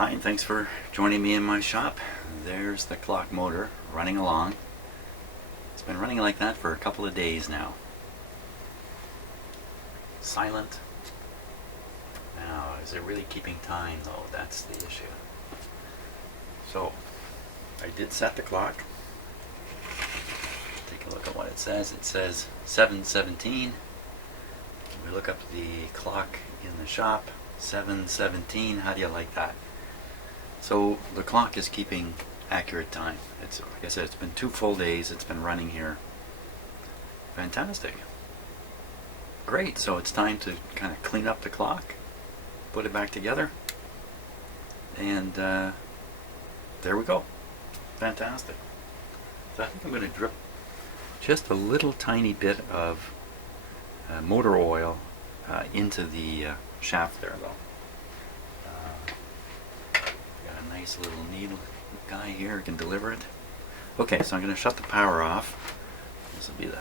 hi, and thanks for joining me in my shop. There's the clock motor running along. It's been running like that for a couple of days now. Silent. Now, is it really keeping time though? That's the issue. So, I did set the clock. Take a look at what it says. It says 7:17. We look up the clock in the shop. 7:17. How do you like that? So the clock is keeping accurate time. It's, like I said, it's been 2 full days. It's been running here. Fantastic. Great. So it's time to kind of clean up the clock, put it back together, and there we go. Fantastic. So I think I'm going to drip just a little tiny bit of motor oil into the shaft there, though. Got a nice little needle guy here, can deliver it. Okay, so I'm going to shut the power off. This will be the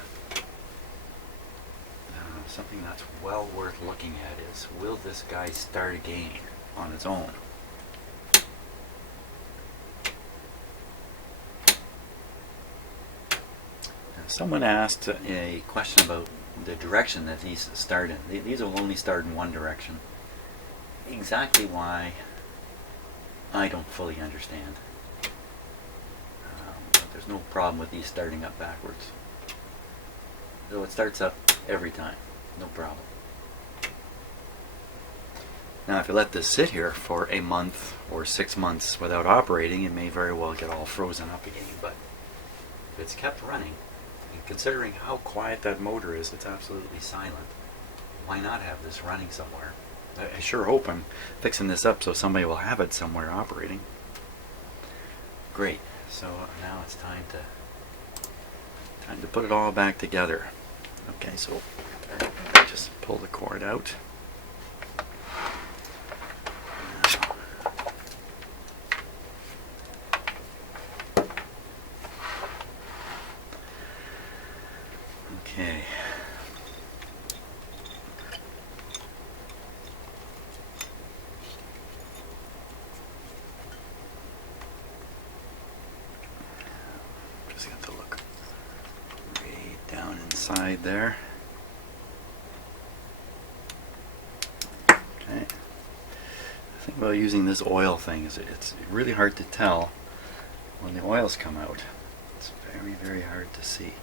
something that's well worth looking at is, will this guy start again on its own? Someone asked a question about the direction that these start in. These will only start in one direction. Exactly why, I don't fully understand. But there's no problem with these starting up backwards. So it starts up every time, no problem. Now if you let this sit here for a month or 6 months without operating, it may very well get all frozen up again. But if it's kept running, and considering how quiet that motor is, it's absolutely silent. Why not have this running somewhere? I sure hope I'm fixing this up so somebody will have it somewhere operating. Great. So now it's time to put it all back together. Okay, so just pull the cord out. Okay. Just got to look way down inside there. Okay. The thing about using this oil thing is it's really hard to tell when the oils come out. It's very, very hard to see.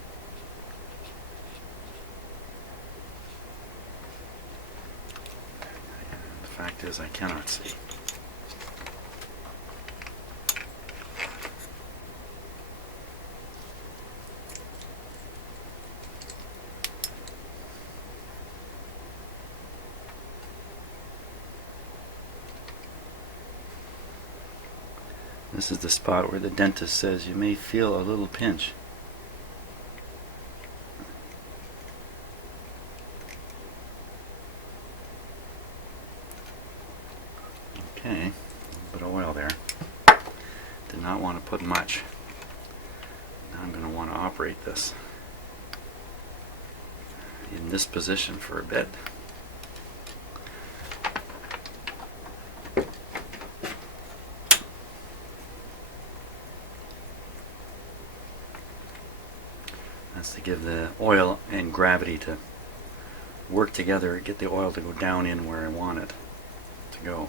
The fact is, I cannot see. This is the spot where the dentist says you may feel a little pinch. Okay, a little bit of oil there. Did not want to put much. Now I'm going to want to operate this in this position for a bit. That's to give the oil and gravity to work together, get the oil to go down in where I want it to go.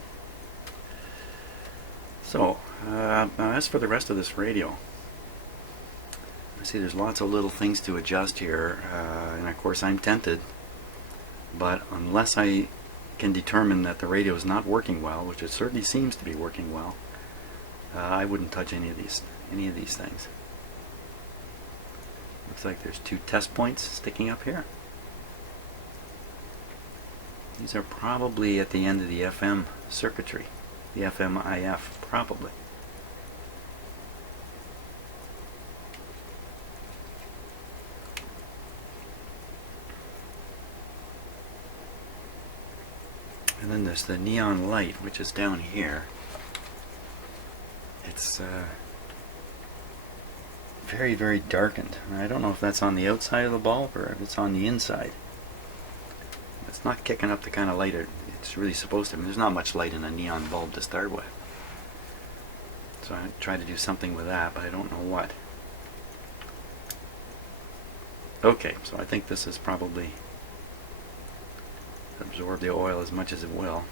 So, as for the rest of this radio, I see there's lots of little things to adjust here, and of course I'm tempted, but unless I can determine that the radio is not working well, which it certainly seems to be working well, I wouldn't touch any of these things. Looks like there's 2 test points sticking up here. These are probably at the end of the FM circuitry, the FM-IF, probably. And then there's the neon light, which is down here. It's very, very darkened. I don't know if that's on the outside of the bulb or if it's on the inside. It's not kicking up the kind of light it's really supposed to. I mean, there's not much light in a neon bulb to start with. So I try to do something with that, but I don't know what. Okay, so I think this is probably absorb the oil as much as it will.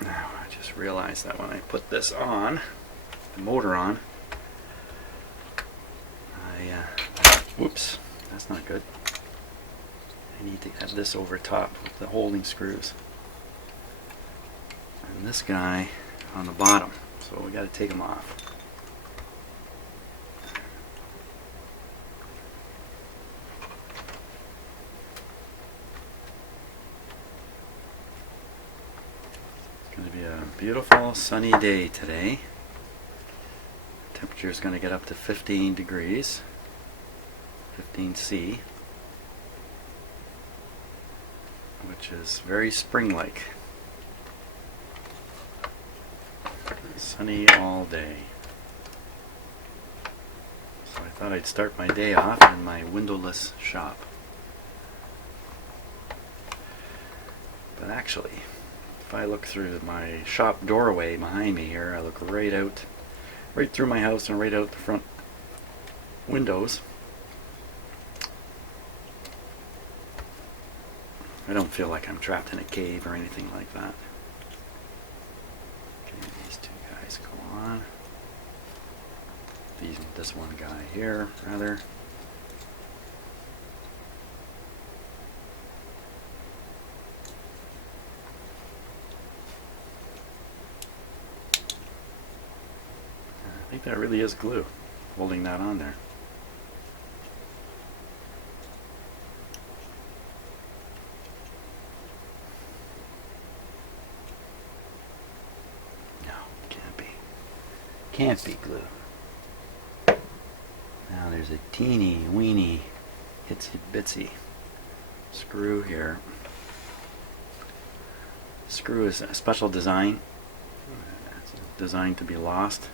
Now I just realized that when I put this on, the motor on, whoops, that's not good. I need to have this over top with the holding screws. And this guy on the bottom, so we got to take them off. It's going to be a beautiful sunny day today. Temperature is going to get up to 15 degrees, 15°C, which is very spring-like. Sunny all day. So I thought I'd start my day off in my windowless shop. But actually, if I look through my shop doorway behind me here, I look right out, right through my house and right out the front windows. I don't feel like I'm trapped in a cave or anything like that. Okay, these two guys go on. This one guy here, rather. I think that really is glue, holding that on there. Can't be glue. Now there's a teeny weeny itsy bitsy screw here. Screw is a special design. It's designed to be lost.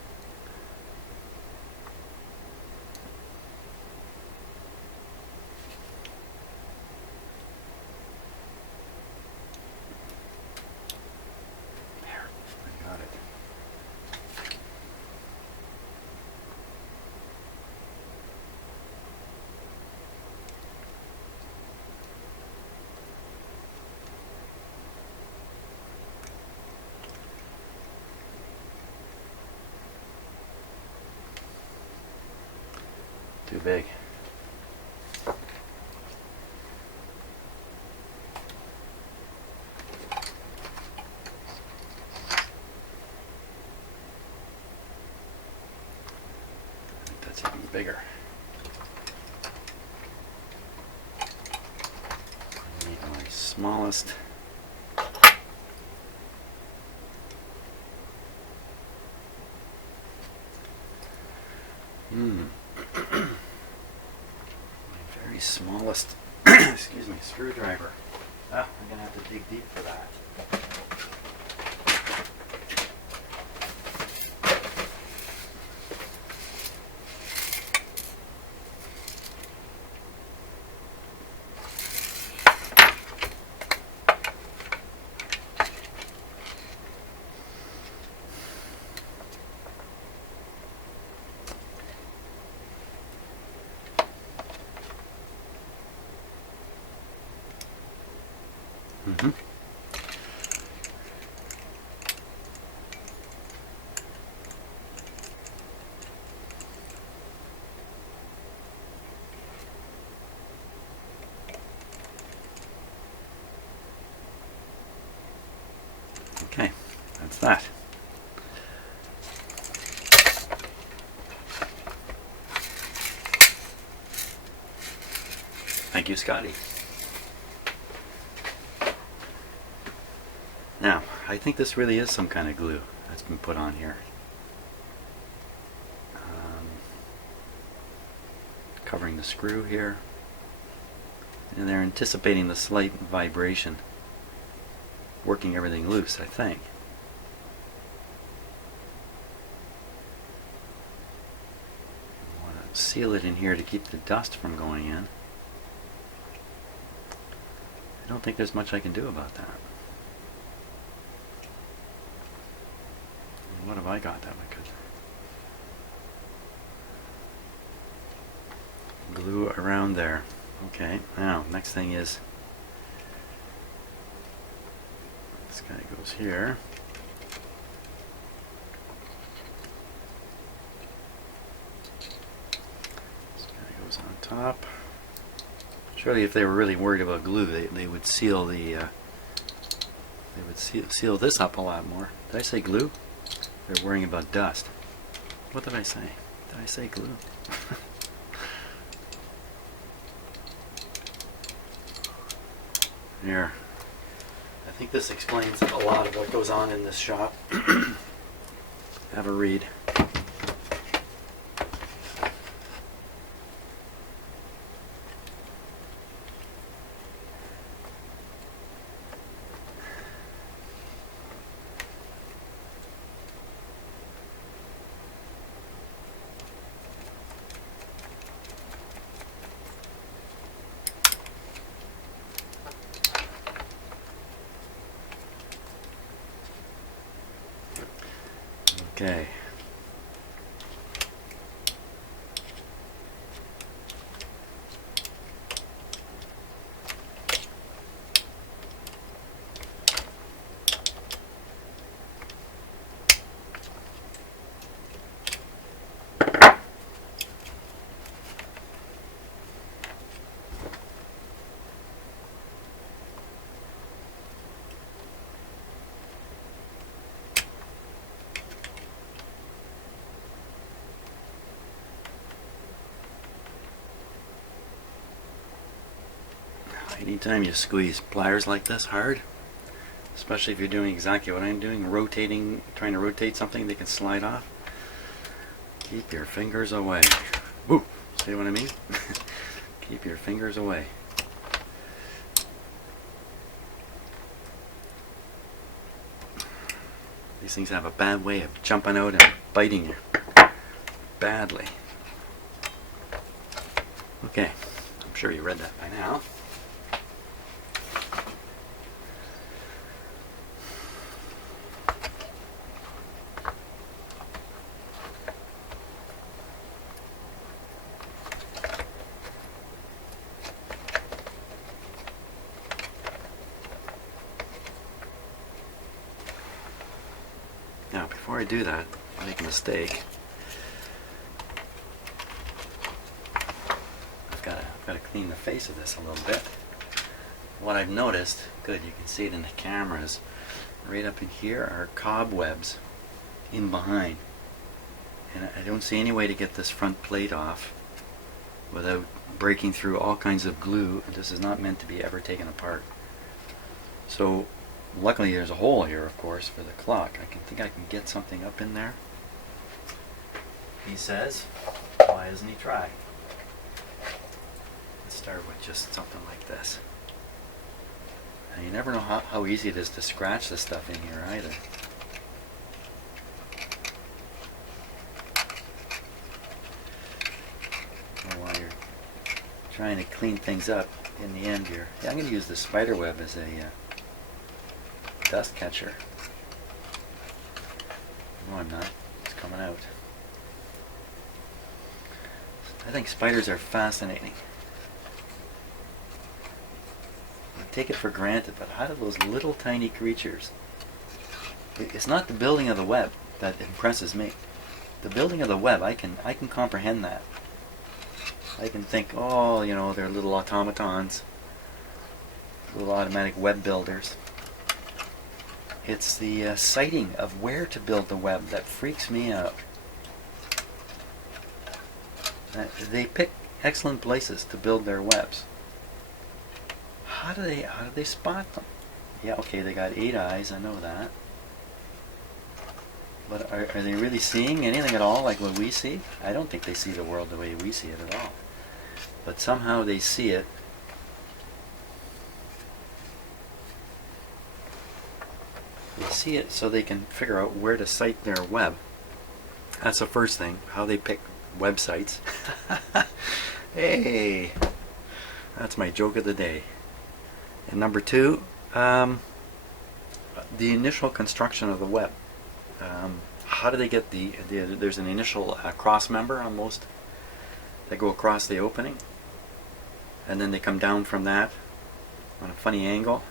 There, I got it. Too big. That's even bigger. I need my smallest. Very smallest excuse me, screwdriver. I'm gonna have to dig deep for that. Okay, that's that. Thank you, Scotty. Now, I think this really is some kind of glue that's been put on here. Covering the screw here. And they're anticipating the slight vibration, working everything loose, I think. I want to seal it in here to keep the dust from going in. I don't think there's much I can do about that. What have I got that I could glue around there? Okay, now next thing is this guy goes here. This guy goes on top. Surely, if they were really worried about glue, they would seal the they would seal this up a lot more. Did I say glue? They're worrying about dust. What did I say? Did I say glue? Here. I think this explains a lot of what goes on in this shop. Have a read. Okay. Anytime you squeeze pliers like this hard, especially if you're doing exactly what I'm doing, trying to rotate something that can slide off, keep your fingers away. Woo! See what I mean? Keep your fingers away. These things have a bad way of jumping out and biting you badly. Okay, I'm sure you read that by now. Now, before I do that, I make a mistake. I've got to clean the face of this a little bit. What I've noticed, good, you can see it in the cameras, right up in here are cobwebs in behind. And I don't see any way to get this front plate off without breaking through all kinds of glue. This is not meant to be ever taken apart. So luckily there's a hole here, of course, for the clock. I think I can get something up in there. He says, why doesn't he try? Let's start with just something like this. And you never know how easy it is to scratch this stuff in here either. And while you're trying to clean things up, in the end here, I'm going to use the spider web as a dust catcher. No, I'm not. It's coming out. I think spiders are fascinating. We take it for granted, but how do those little tiny creatures... It's not the building of the web that impresses me. The building of the web, I can comprehend that. I can think, oh, you know, they're little automatons, little automatic web builders. It's the sighting of where to build the web that freaks me out. They pick excellent places to build their webs. How do they spot them? Yeah, okay, they got 8 eyes, I know that. But are they really seeing anything at all like what we see? I don't think they see the world the way we see it at all. But somehow they see it. They see it so they can figure out where to site their web. That's the first thing, how they pick websites. Hey, that's my joke of the day. And number 2, the initial construction of the web. how do they get there's an initial cross member on most. They go across the opening, and then they come down from that on a funny angle.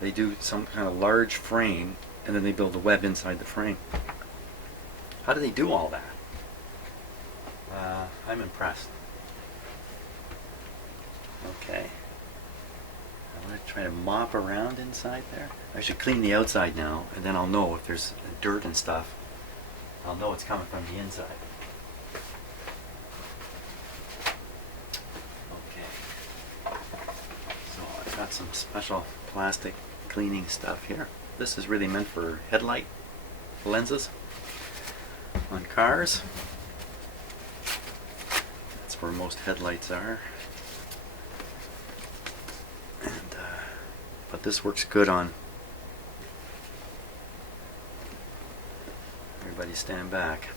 They do some kind of large frame, and then they build a web inside the frame. How do they do all that? I'm impressed. Okay. I'm going to try to mop around inside there. I should clean the outside now, and then I'll know if there's dirt and stuff. I'll know it's coming from the inside. Okay. So I've got some special plastic cleaning stuff here. This is really meant for headlight lenses on cars. That's where most headlights are. And but this works good on. Everybody stand back.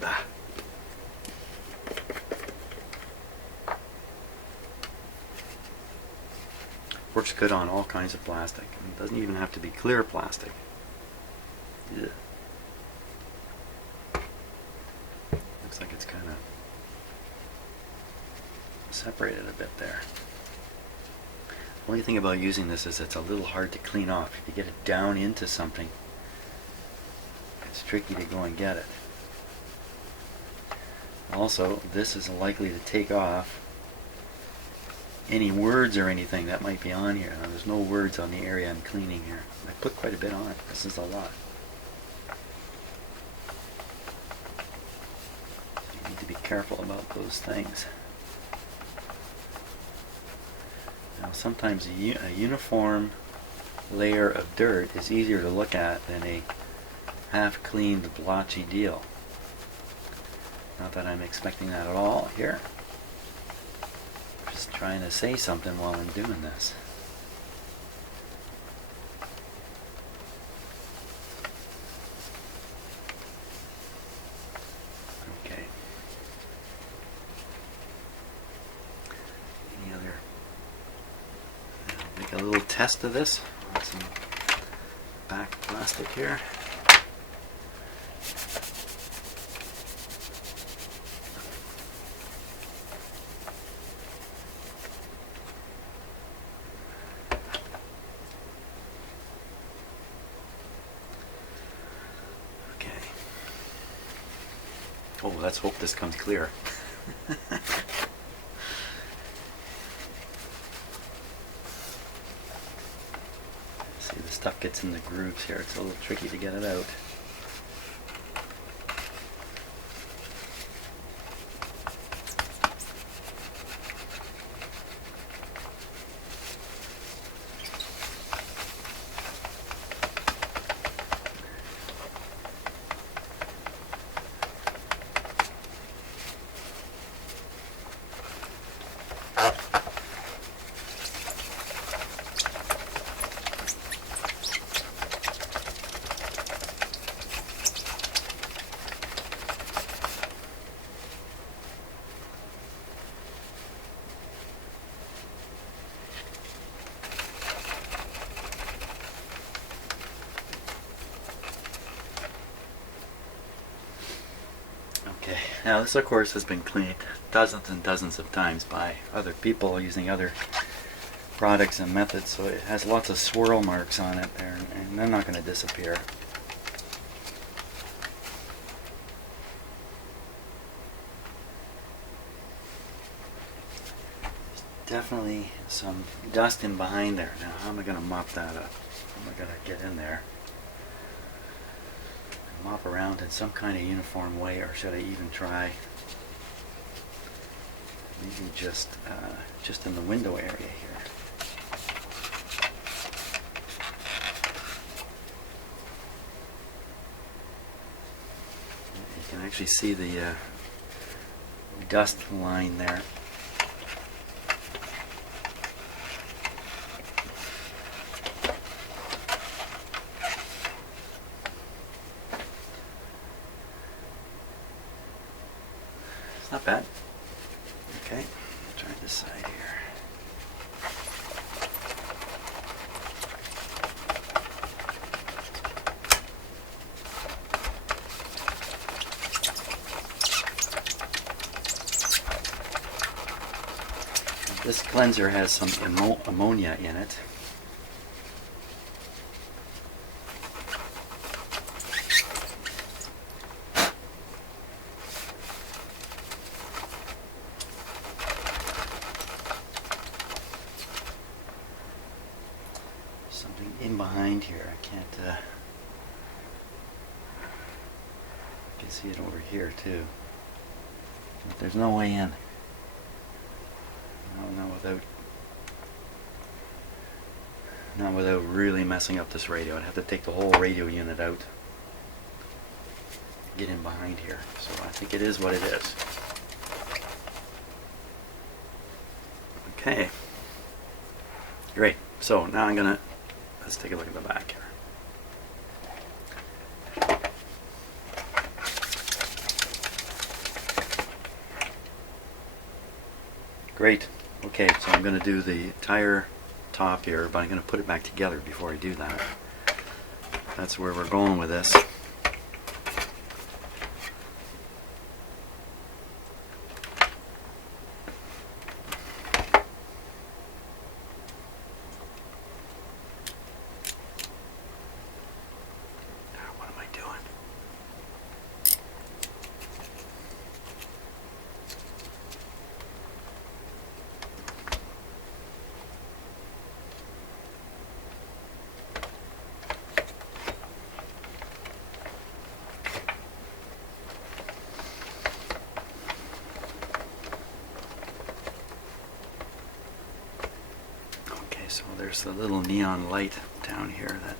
Bah. Works good on all kinds of plastic. It doesn't even have to be clear plastic. Yeah. Looks like it's kind of separated a bit there. The only thing about using this is it's a little hard to clean off. If you get it down into something, it's tricky to go and get it. Also, this is likely to take off any words or anything that might be on here. Now, there's no words on the area I'm cleaning here. I put quite a bit on. This is a lot. You need to be careful about those things. Now, sometimes a uniform layer of dirt is easier to look at than a half-cleaned, blotchy deal. Not that I'm expecting that at all here. Just trying to say something while I'm doing this. Okay. Any other? Make a little test of this on some back plastic here. Oh, let's hope this comes clear. See, the stuff gets in the grooves here. It's a little tricky to get it out. Okay, now this of course has been cleaned dozens and dozens of times by other people using other products and methods, so it has lots of swirl marks on it there, and they're not going to disappear. There's definitely some dust in behind there. Now how am I going to mop that up? How am I going to get in there? Mop around in some kind of uniform way, or should I even try maybe just in the window area here? You can actually see the dust line there. Not bad. Okay, try this side here. This cleanser has some ammonia in it. Something in behind here. I can't. You can see it over here too. But there's no way in. Not without really messing up this radio. I'd have to take the whole radio unit out, get in behind here. So I think it is what it is. Okay. Great. So now let's take a look at the back here. Great. Okay, so I'm going to do the entire top here, but I'm going to put it back together before I do that. That's where we're going with this. What am I doing? So there's the little neon light down here that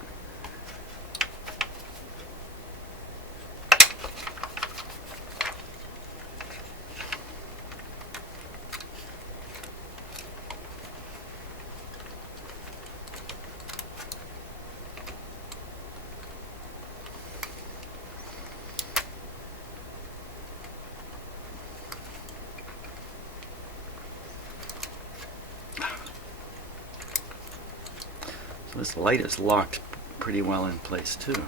this light is locked pretty well in place too.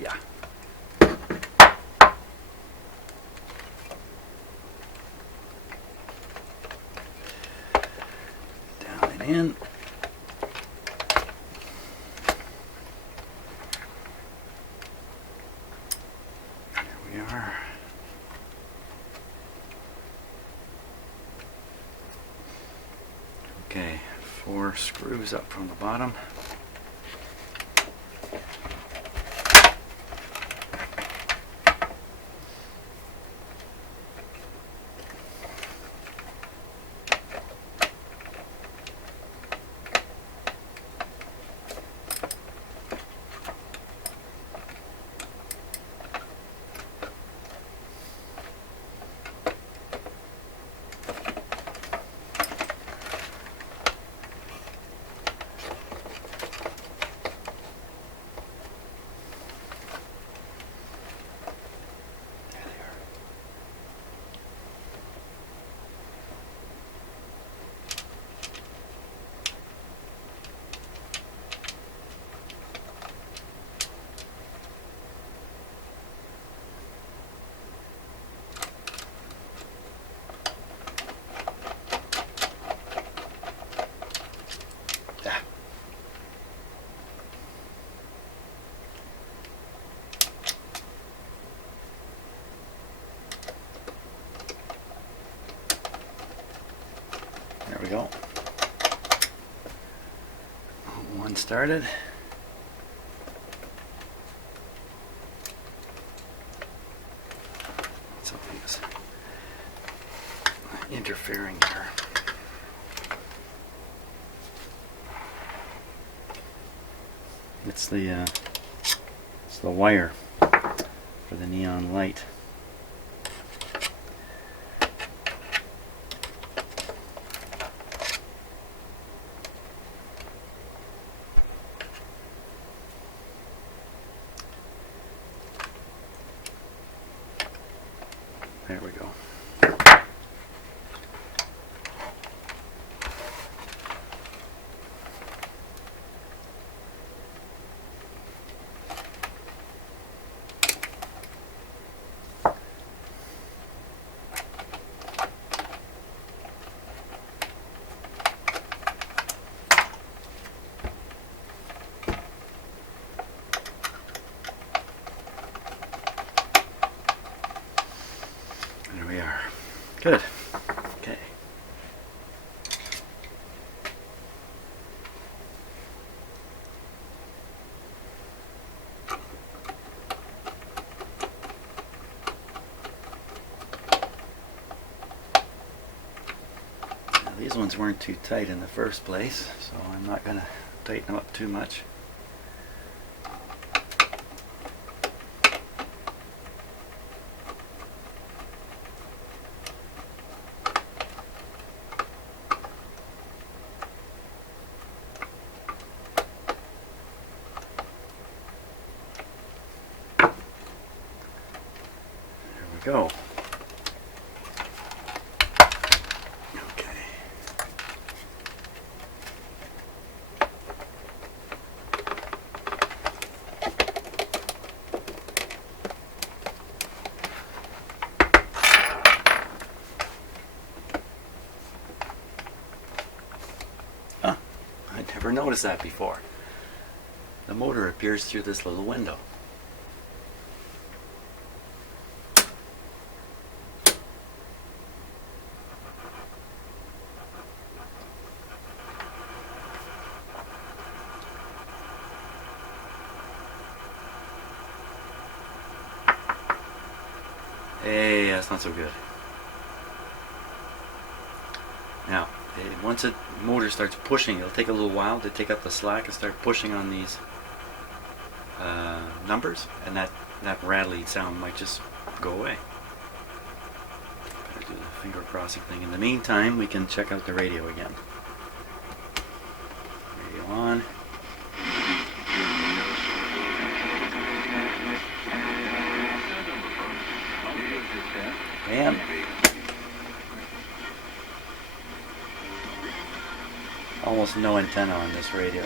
Yeah. Down and in. There we are. Okay, 4 screws up from the bottom. There we go. One started. Something's interfering here. It's the wire for the neon light. There we go. There we are. Good. Okay. Now, these ones weren't too tight in the first place, so I'm not going to tighten them up too much. Go. Okay. Huh. I never noticed that before. The motor appears through this little window. Hey, that's not so good. Now, once the motor starts pushing, it'll take a little while to take up the slack and start pushing on these numbers, and that rattly sound might just go away. Better do the finger crossing thing. In the meantime, we can check out the radio again. Radio on. And almost no antenna on this radio.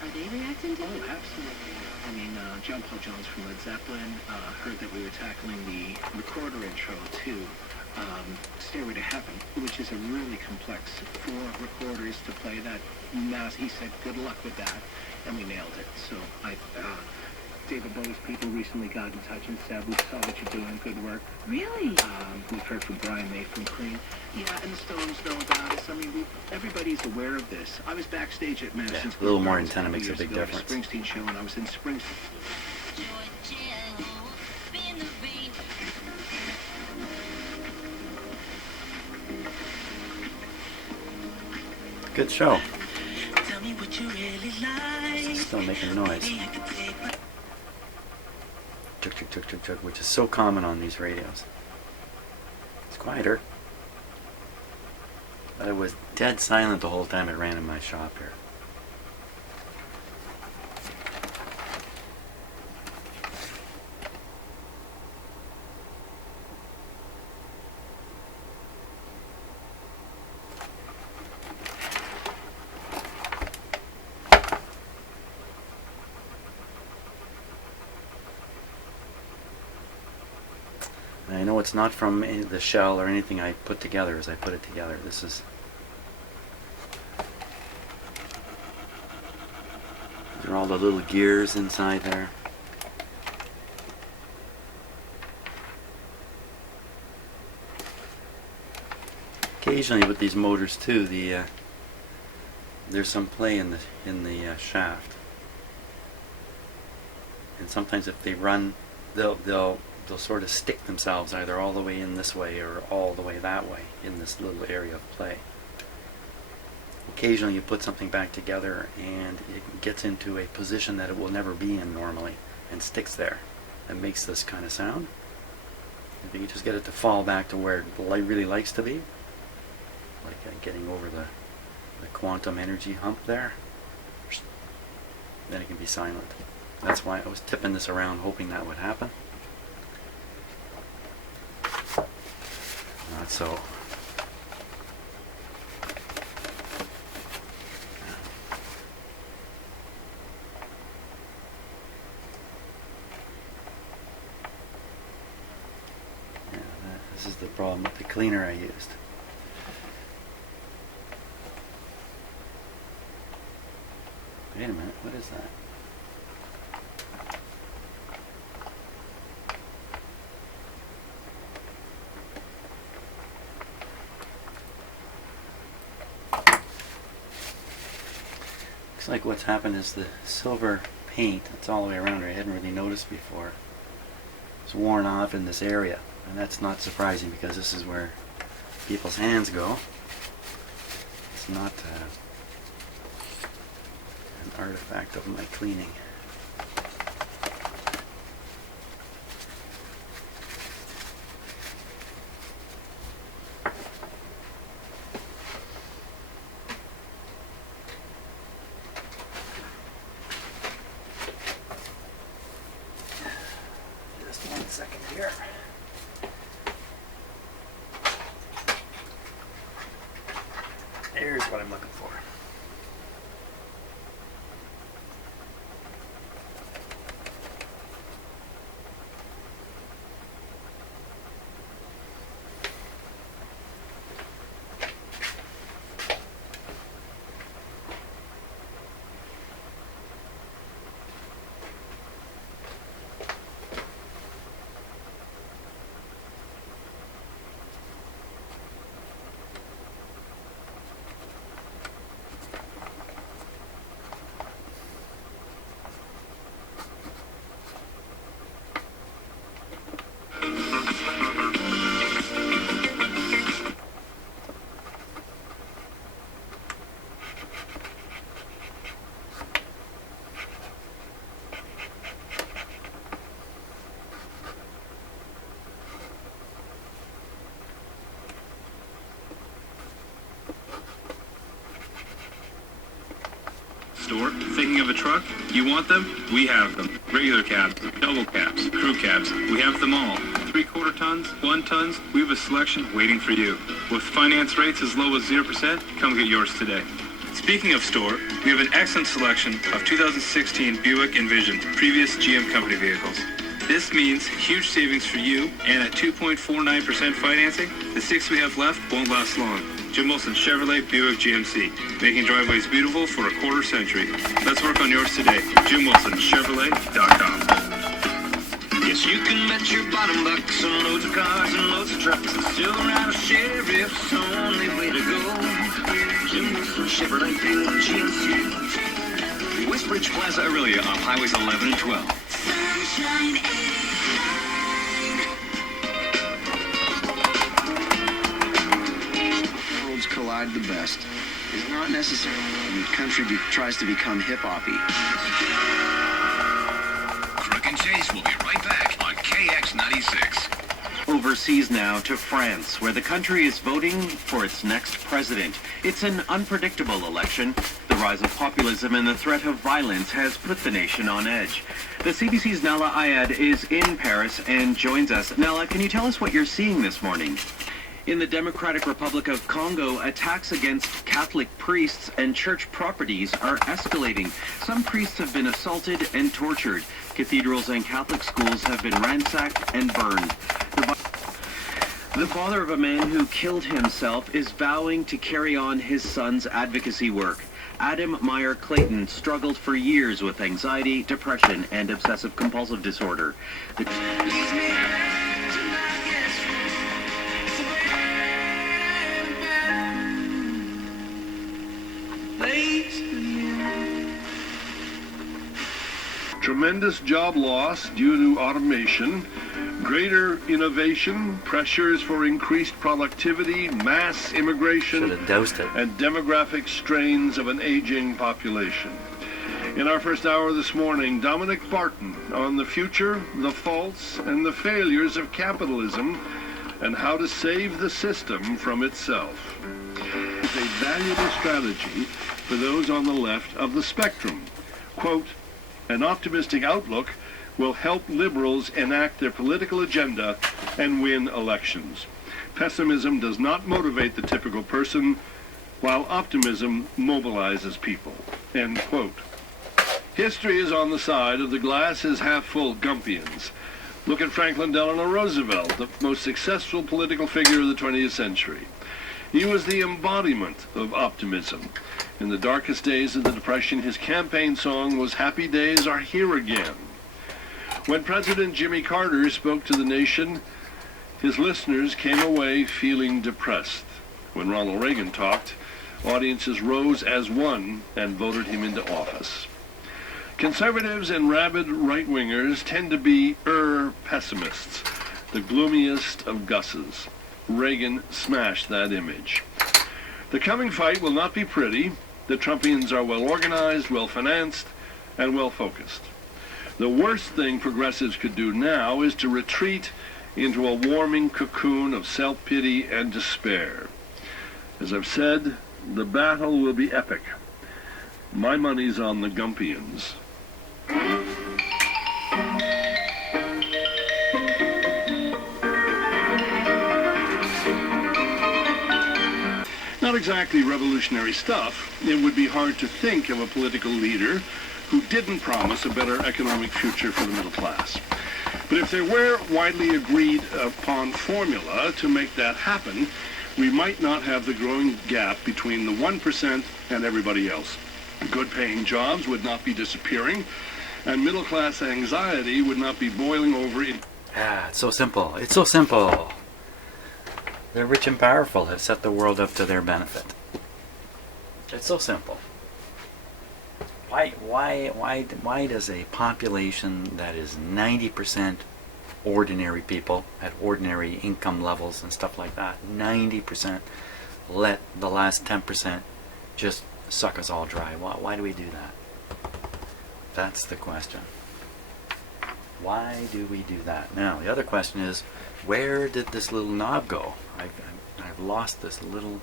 Are they reacting to it? Oh, absolutely. I mean, John Paul Jones from Led Zeppelin heard that we were tackling the recorder intro to Stairway to Heaven, which is a really complex 4 recorders to play that mass. He said, good luck with that, and we nailed it. So David Bowie's people recently got in touch and said, we saw what you're doing, good work. Really? We've heard from Brian May from Cream. Yeah, and the Stones know about us. I mean, everybody's aware of this. I was backstage at Madison A little more antenna makes a big difference. Springsteen show, and I was in Springsteen. Good show. Tell me what you really like. Still making noise. Chuk chuk chuk chuk chuk, which is so common on these radios. It's quieter. But it was dead silent the whole time it ran in my shop here. And I know it's not from the shell or anything I put together as I put it together. This is... These are all the little gears inside there. Occasionally with these motors too, there's some play in the shaft. And sometimes if they run, they'll sort of stick themselves either all the way in this way or all the way that way in this little area of play. Occasionally you put something back together and it gets into a position that it will never be in normally and sticks there. That makes this kind of sound. If you can just get it to fall back to where it really likes to be, like getting over the quantum energy hump there, then it can be silent. That's why I was tipping this around, hoping that would happen. Not so. Yeah, this is the problem with the cleaner I used. Wait a minute, what is that? Looks like what's happened is the silver paint that's all the way around here, I hadn't really noticed before, it's worn off in this area. And that's not surprising because this is where people's hands go. It's not an artifact of my cleaning. Just 1 second here. Here's what I'm looking for. Store? Thinking of a truck? You want them? We have them. Regular cabs, double cabs, crew cabs. We have them all. 3/4 tons, 1 tons. We have a selection waiting for you. With finance rates as low as 0%, come get yours today. Speaking of store, we have an excellent selection of 2016 Buick Envision, previous GM company vehicles. This means huge savings for you, and at 2.49% financing, the 6 we have left won't last long. Jim Wilson Chevrolet Buick GMC, making driveways beautiful for a quarter century. Let's work on yours today. JimWilsonChevrolet.com. Yes, you can bet your bottom bucks on loads of cars and loads of trucks and still ride a Sheriff's the only way to go. Jim Wilson Chevrolet Buick GMC. Westbridge Plaza Aurelia off Highways 11 and 12. Sunshine Worlds collide the best is not necessarily when country tries to become hip-hoppy. Crook and Chase will be right back on KX96. Overseas now to France, where the country is voting for its next president. It's an unpredictable election. The rise of populism and the threat of violence has put the nation on edge. The CBC's Nella Ayad is in Paris and joins us. Nella, can you tell us what you're seeing this morning? In the Democratic Republic of Congo, attacks against Catholic priests and church properties are escalating. Some priests have been assaulted and tortured. Cathedrals and Catholic schools have been ransacked and burned. The father of a man who killed himself is vowing to carry on his son's advocacy work. Adam Meyer Clayton struggled for years with anxiety, depression, and obsessive-compulsive disorder. Tremendous job loss due to automation, greater innovation, pressures for increased productivity, mass Should immigration, have doused it. and demographic strains of an aging population. In our first hour this morning, Dominic Barton on the future, the faults, and the failures of capitalism and how to save the system from itself. It's a valuable strategy for those on the left of the spectrum. Quote, an optimistic outlook will help liberals enact their political agenda and win elections. Pessimism does not motivate the typical person, while optimism mobilizes people. End quote. History is on the side of the glass is half full Gumpians. Look at Franklin Delano Roosevelt, the most successful political figure of the 20th century. He was the embodiment of optimism. In the darkest days of the Depression, his campaign song was "Happy Days Are Here Again." When President Jimmy Carter spoke to the nation, his listeners came away feeling depressed. When Ronald Reagan talked, audiences rose as one and voted him into office. Conservatives and rabid right-wingers tend to be pessimists, the gloomiest of Gusses. Reagan smashed that image. The coming fight will not be pretty. The Trumpians are well-organized, well-financed, and well-focused. The worst thing progressives could do now is to retreat into a warming cocoon of self-pity and despair. As I've said, the battle will be epic. My money's on the Gumpians. Not exactly revolutionary stuff. It would be hard to think of a political leader who didn't promise a better economic future for the middle class. But if there were widely agreed upon formula to make that happen, we might not have the growing gap between the 1% and everybody else. Good-paying jobs would not be disappearing, and middle-class anxiety would not be boiling over in... It's so simple. It's so simple. The rich and powerful have set the world up to their benefit. It's so simple. Why does a population that is 90% ordinary people at ordinary income levels and stuff like that, 90% let the last 10% just suck us all dry? Why do we do that? That's the question. Why do we do that? Now, the other question is, where did this little knob go? I've lost this little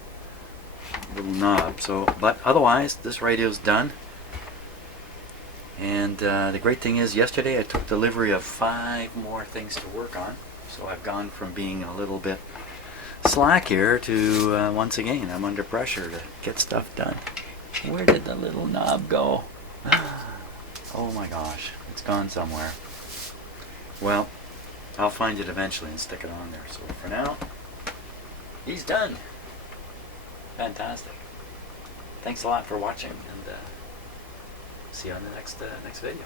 knob. So, but otherwise, this radio's done. And the great thing is, yesterday I took delivery of 5 more things to work on. So I've gone from being a little bit slack here to, once again, I'm under pressure to get stuff done. Where did the little knob go? Oh my gosh, it's gone somewhere. Well, I'll find it eventually and stick it on there. So for now, he's done. Fantastic. Thanks a lot for watching, and see you on the next video.